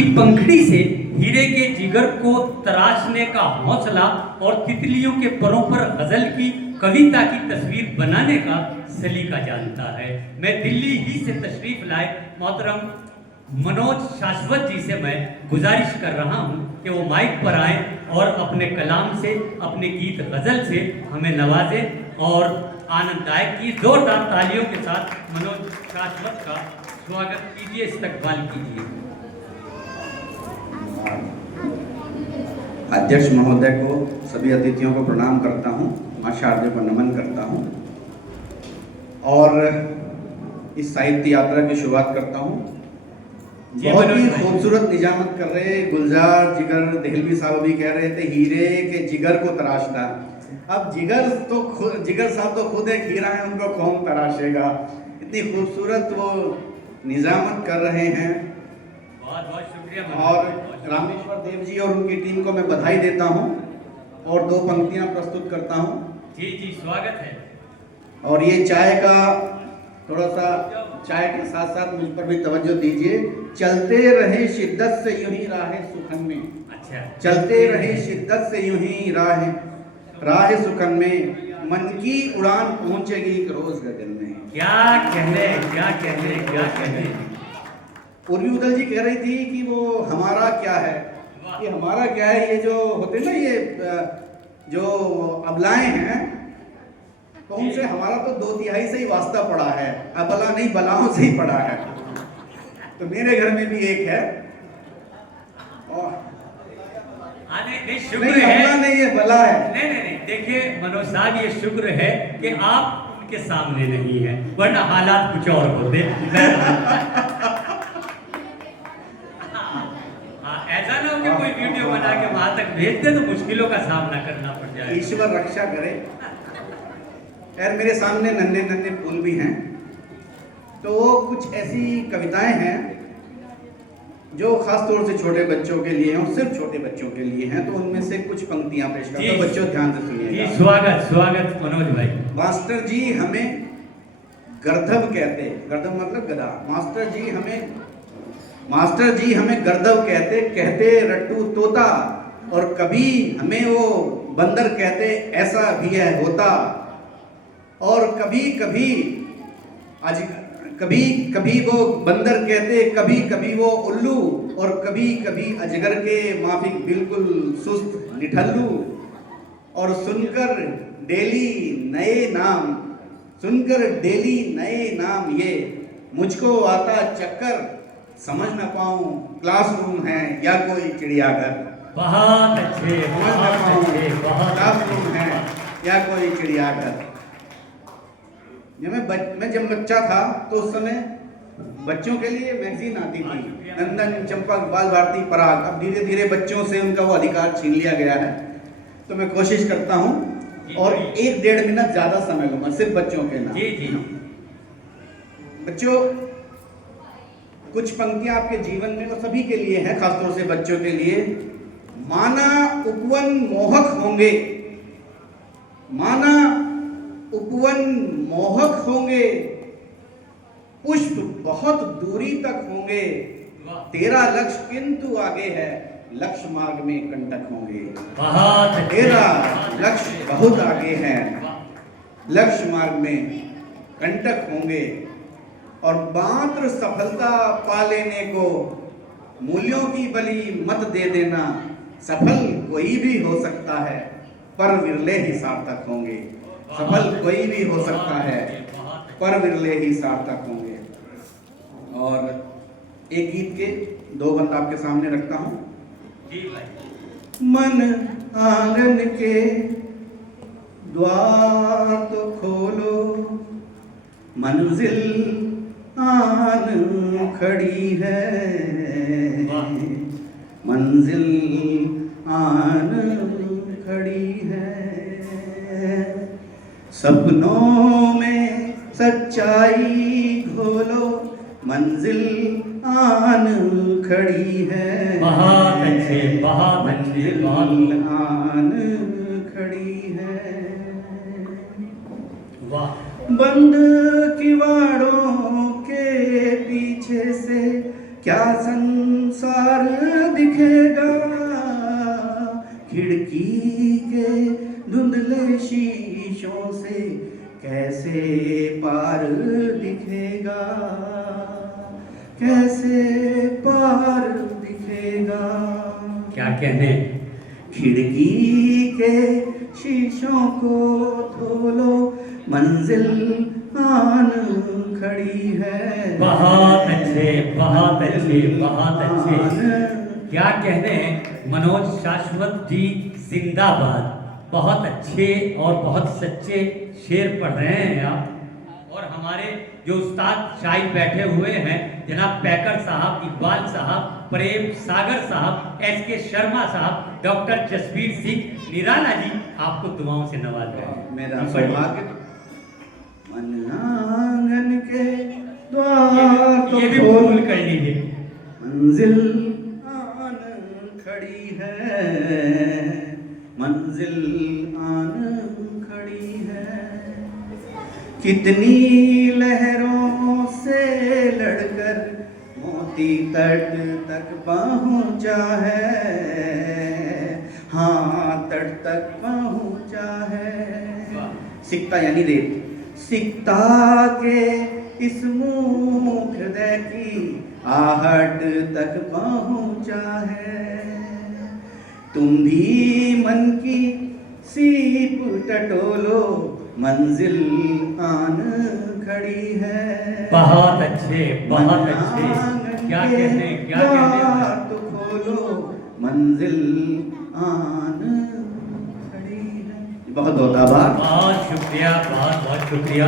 की पंखड़ी से हीरे के जिगर को तराशने का हौसला और तितलियों के परों पर गजल की कविता की तस्वीर बनाने का सलीका जानता है। मैं दिल्ली ही से तशरीफ लाए मोहतरम मनोज शाश्वत जी से मैं गुजारिश कर रहा हूं कि वो माइक पर आए और अपने कलाम से, अपने गीत गजल से हमें नवाजें और आनंददायक की जोरदार तालियों के साथ मनोज शाश्वत का स्वागत कीजिए, इस्तकबाल कीजिए। अध्यक्ष महोदय को, सभी अतिथियों को प्रणाम करता हूं, मां शारदे को नमन करता हूं और इस साहित्य यात्रा की शुरुआत करता हूं। बहुत ही खूबसूरत निजामत कर रहे गुलजार जिगर देहलवी साहब भी कह रहे थे हीरे के जिगर को तराशना। अब जिगर साहब तो खुद एक हीरा है, उनको कौन तराशेगा। इतनी खूबसूरत वो निजामत कर रहे हैं। बहुत बहुत शुक्रिया। और रामेश्वर देव जी और उनकी टीम को मैं बधाई देता हूं और दो पंक्तियां प्रस्तुत करता हूं। जी जी, स्वागत है। और ये चाय का थोड़ा सा, चाय के साथ साथ मुझ पर भी तवज्जो दीजिए। चलते रहे शिद्दत से यूं ही राह सुखन में। अच्छा। चलते रहे शिद्दत से यूं ही राह सुखन में, मन की उड़ान पहुंचेगी एक रोज गगन में। क्या कहने, क्या कहने, क्या कहने। उर्वी उदल जी कह रही थी कि वो हमारा क्या है, ये हमारा क्या है, ये जो होते ना, ये जो अबलाएं हैं, तो उनसे हमारा तो 2/3 से ही वास्ता पड़ा है, अबला नहीं बलाओं से ही पड़ा है। तो मेरे घर में भी एक है और शुक्र है, अबला नहीं, ये बला है। नहीं, देखिए मनोज साहब, ये शुक्र है कि आप उनके सामने नहीं है, वरना हालात कुछ और होते। ऐसा ना हो कि कोई वीडियो बना के वहां तक भेज दे तो मुश्किलों का सामना करना पड़ जाए। ईश्वर रक्षा करे। यार मेरे सामने नन्हे नन्हे फूल भी हैं, तो वो कुछ ऐसी कविताएं हैं जो खास तौर से छोटे बच्चों के लिए हैं और सिर्फ छोटे बच्चों के लिए हैं। तो उनमें से कुछ पंक्तियां पेश करता हूं, बच्चों ध्यान से सुनिएगा। जी, स्वागत स्वागत मनोज भाई। मास्टर जी हमें गर्दभ कहते, गर्दभ मतलब गधा। मास्टर जी हमें गर्दभ कहते रट्टू तोता, और कभी हमें वो बंदर कहते, ऐसा भी है होता। और कभी वो बंदर कहते, कभी वो उल्लू, और कभी अजगर के माफिक बिल्कुल सुस्त निठल्लू। और सुनकर डेली नए नाम ये मुझको आता चक्कर, समझ न पाऊं क्लासरूम है या कोई चिड़ियाघर। बहुत अच्छे, समझ न पाऊं क्लासरूम है या कोई चिड़ियाघर। मैं जब बच्चा था तो उस समय बच्चों के लिए मैगजीन आती थी, नंदन, चंपक, बाल भारती, पराग। अब धीरे धीरे बच्चों से उनका वो अधिकार छीन लिया गया है। तो मैं कोशिश करता हूँ और 1-1.5 मिनट ज्यादा समय लूंगा सिर्फ बच्चों के नाम। जी जी। बच्चों, कुछ पंक्तियां आपके जीवन में और सभी के लिए हैं, खासतौर से बच्चों के लिए। माना उपवन मोहक होंगे, पुष्प बहुत दूरी तक होंगे, तेरा लक्ष्य किंतु आगे है, लक्ष्य मार्ग में कंटक होंगे। तेरा लक्ष्य बहुत आगे है, लक्ष्य मार्ग में कंटक होंगे। और मात्र सफलता पा लेने को मूल्यों की बलि मत दे देना। सफल कोई भी हो सकता है, पर विरले ही सार्थक होंगे। सफल कोई भी हो सकता है, पर विरले ही सार्थक होंगे। और एक गीत के 2 बंद आपके सामने रखता हूं। मन आंगन के द्वार तो खोलो, मंजिल आन खड़ी है, मंजिल आन खड़ी है। सपनों में सच्चाई घोलो, मंजिल आन खड़ी है। बहुत अच्छे, बहुत अच्छे, मंजिल आन खड़ी है। वाह। बंद किवाड़ों के पीछे से क्या संसार खिड़की के धुंधले शीशों से कैसे पार दिखेगा, कैसे पार दिखेगा। क्या कहने, खिड़की के शीशों को धो लो, मंजिल आन खड़ी है। बहुत अच्छे, बहुत अच्छे, बहुत अच्छे। क्या कहने, मनोज शाश्वत जी जिंदाबाद। बहुत अच्छे और बहुत सच्चे शेर पढ़ रहे हैं आप। और हमारे जो उस्ताद शाहिद बैठे हुए हैं, जनाब पैकर साहब, इकबाल साहब, प्रेम सागर साहब, एस.के. शर्मा साहब, डॉक्टर जसवीर सिंह निराला जी, आपको दुआओं से नवाज रहे हैं। मेरा सौभाग्य। मन आंगन के द्वार ये भी फूल कर लीजिए। मंजिल आन खड़ी है, मंजिल आन खड़ी है। कितनी लहरों से लड़कर मोती तट तक पहुंचा है, हाँ तट तक पहुंचा है। सिकता यानी रेत, सिकता के इस मूक हृदय की आहट तक पहुंचा है। तुम भी मन की सीप टटोलो, मंजिल आन खड़ी है। बहुत अच्छे, बहुत अच्छे। क्या कहने, क्या कहने। तो खोलो, मंजिल आन खड़ी है। बहुत बहुत आभार। बहुत शुक्रिया, बहुत बहुत शुक्रिया।